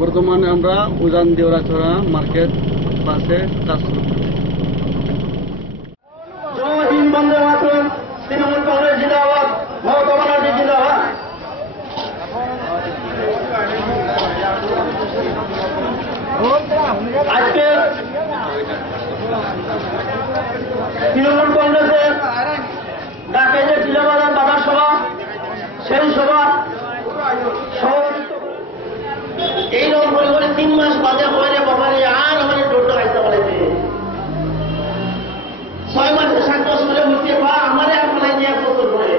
বর্তমানে আমরা উজান দেওরাছড়া মার্কেট পাশে কাজ শুরু করি। জয় হিন্দ, বন্দে মাতরম, তৃণমূল কংগ্রেস জিন্দাবাদ, মমতা ব্যানার্জি জিন্দাবাদ। আজকে তৃণমূল কংগ্রেসের ডাকে যে জিলাবাজার দাদা সভা, সেই সভা এইরকম করে করে 3 মাস বাজে হয়ে বাবারে আর আমাদের টোটো খাইতে বলেছে 6 মাসে 7 মাস করে উঠতে পা আমাদের আর ফলাই নিয়ে 1 বছর করে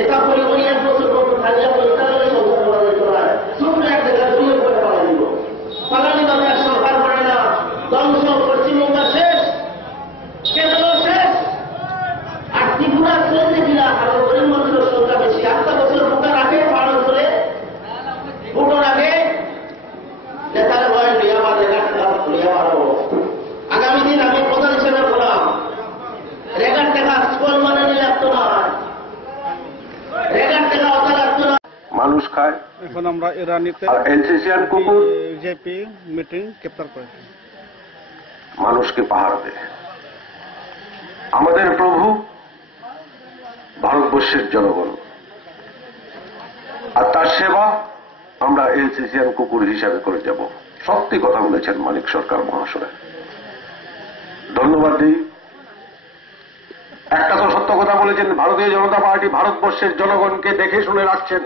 এটা পরিবারে 1 বছর করে খাইয়া পয়সা করে সরকার করে চলায় শুধু এক জায়গা দুই করে পাওয়া দিব পালানি বাজার সরকার করে না ধ্বংস পশ্চিমবঙ্গ শেষ কেন্দ্র শেষ আর ত্রিপুরা চলতে গিলা আর গরিব মানুষের সংখ্যা বেশি 8 বছর ভোটার আগে পালন করে ভোটার আগে নেতারা বলেন লিয়া বাদ লিয়া বাড়াবো আগামী দিন আমি প্রধান হিসেবে বললাম রেগার টাকা স্কুল মানে লাগতো না রেগার টাকা অত লাগতো না মানুষ খায়। এখন আমরা ইরানিতে এনসিসিয়ান কুকুর বিজেপি মিটিং গ্রেপ্তার করেছি। মানুষকে পাহাড় দেয়। আমাদের প্রভু ভারতবর্ষের জনগণ, আর তার সেবা আমরা এনসিসিয়ান কুকুর হিসাবে করে যাব। সত্যি কথা বলেছেন মানিক সরকার মহাশয়, ধন্যবাদ দিই। একটা তো সত্য কথা বলেছেন, ভারতীয় জনতা পার্টি ভারতবর্ষের জনগণকে দেখে শুনে রাখছেন।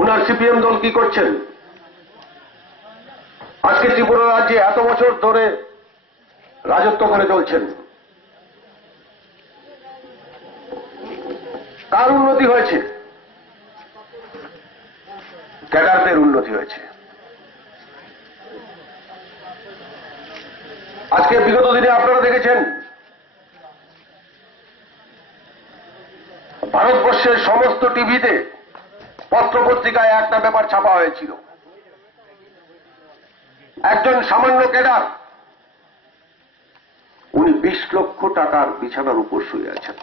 উনার সিপিএম দল কি করছেন? আজকে ত্রিপুরা রাজ্যে এত বছর ধরে রাজত্ব করে চলছেন, কার উন্নতি হয়েছে? ক্যাডারদের উন্নতি হয়েছে। আজকে বিগত দিনে আপনারা দেখেছেন ভারতবর্ষের সমস্ত টিভিতে পত্রপত্রিকায় একটা ব্যাপার ছাপা হয়েছিল, একজন সামান্য ক্যাডার উনি 20 লক্ষ টাকার বিছানার উপর শুয়ে আছেন।